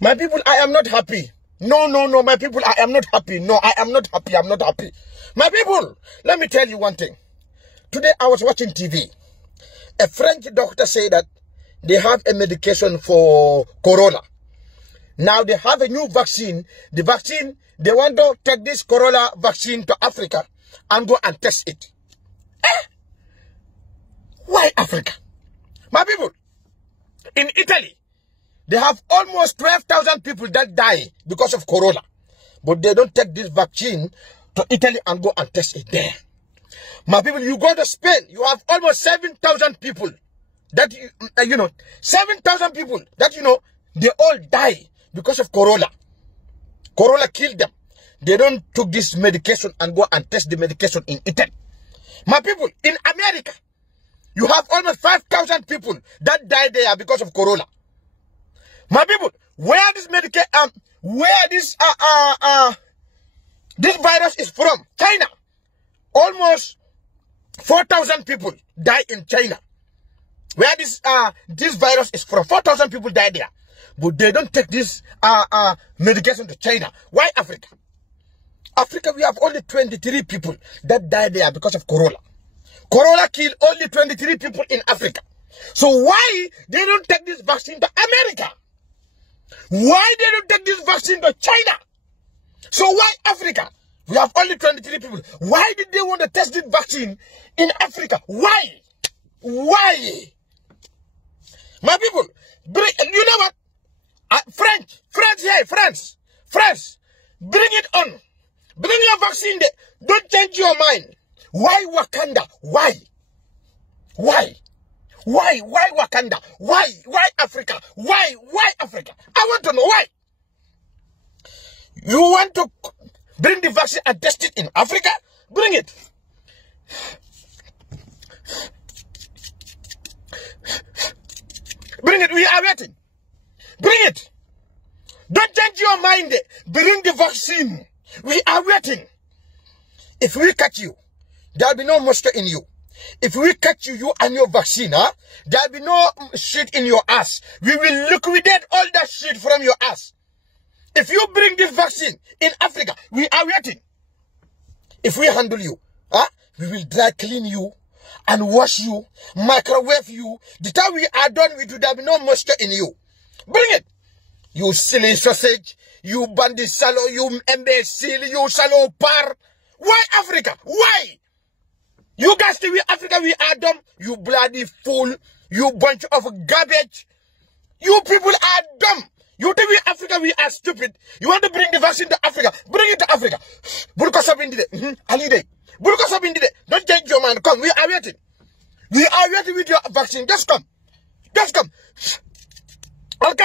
My people, I am not happy. No, my people, I am not happy. No, I am not happy. I'm not happy. My people, let me tell you one thing. Today, I was watching TV. A French doctor said that they have a medication for corona. Now, they have a new vaccine. The vaccine, they want to take this corona vaccine to Africa and go and test it. Why Africa? My people, in Italy, they have almost 12,000 people that die because of corona. But they don't take this vaccine to Italy and go and test it there. My people, you go to Spain, you have almost 7,000 people that, 7,000 people that, they all die because of corona. Corona killed them. They don't took this medication and go and test the medication in Italy. My people, in America, you have almost 5,000 people that died there because of corona. My people, where this this virus is from, China. Almost 4,000 people die in China. Where this virus is from, 4,000 people die there. But they don't take this medication to China. Why Africa? Africa, we have only 23 people that died there because of corona. Corona killed only 23 people in Africa. So why they don't take this vaccine to America? Why they don't take this vaccine to China? So why Africa? We have only 23 people. Why did they want to test this vaccine in Africa? Why? Why? My people, you know what? France, bring it on. Bring your vaccine there. Don't change your mind. Why Wakanda? Why? Why? Why Wakanda? Why Africa? Why Africa? I want to know why. You want to bring the vaccine and test it in Africa? Bring it. Bring it. We are waiting. Bring it. Don't change your mind. Bring the vaccine. We are waiting. If we catch you, there will be no moisture in you. If we catch you and your vaccine, there will be no shit in your ass. We will liquidate all that shit from your ass. If you bring this vaccine in Africa, we are waiting. If we handle you, we will dry clean you and wash you, microwave you. The time we are done with you, there will be no moisture in you. Bring it. You silly sausage, you bandit salo, you imbecile, you salopard. Why Africa? Why? You guys think we Africa, we are dumb? You bloody fool. You bunch of garbage. You people are dumb. You think we Africa, we are stupid. You want to bring the vaccine to Africa? Bring it to Africa. Don't change your mind. Come, we are waiting. We are waiting with your vaccine. Just come. Just come. Come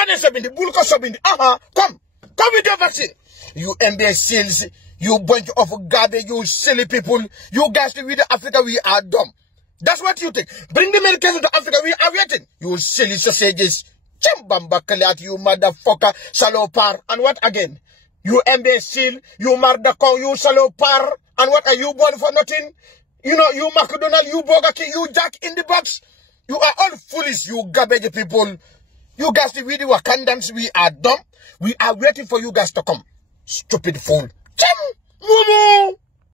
with your vaccine. You imbeciles. You bunch of garbage, you silly people. You guys think with Africa, we are dumb. That's what you think. Bring the medication to Africa, we are waiting. You silly sausages. Chambambakalat, you motherfucker, salopard. And what again? You imbecile, you mardakon, you salopard. And what are you born for nothing? You McDonald, you Burger King, you Jack in the Box. You are all foolish, you garbage people. You guys think with the Wakandans, we are dumb. We are waiting for you guys to come. Stupid fool. Mumu!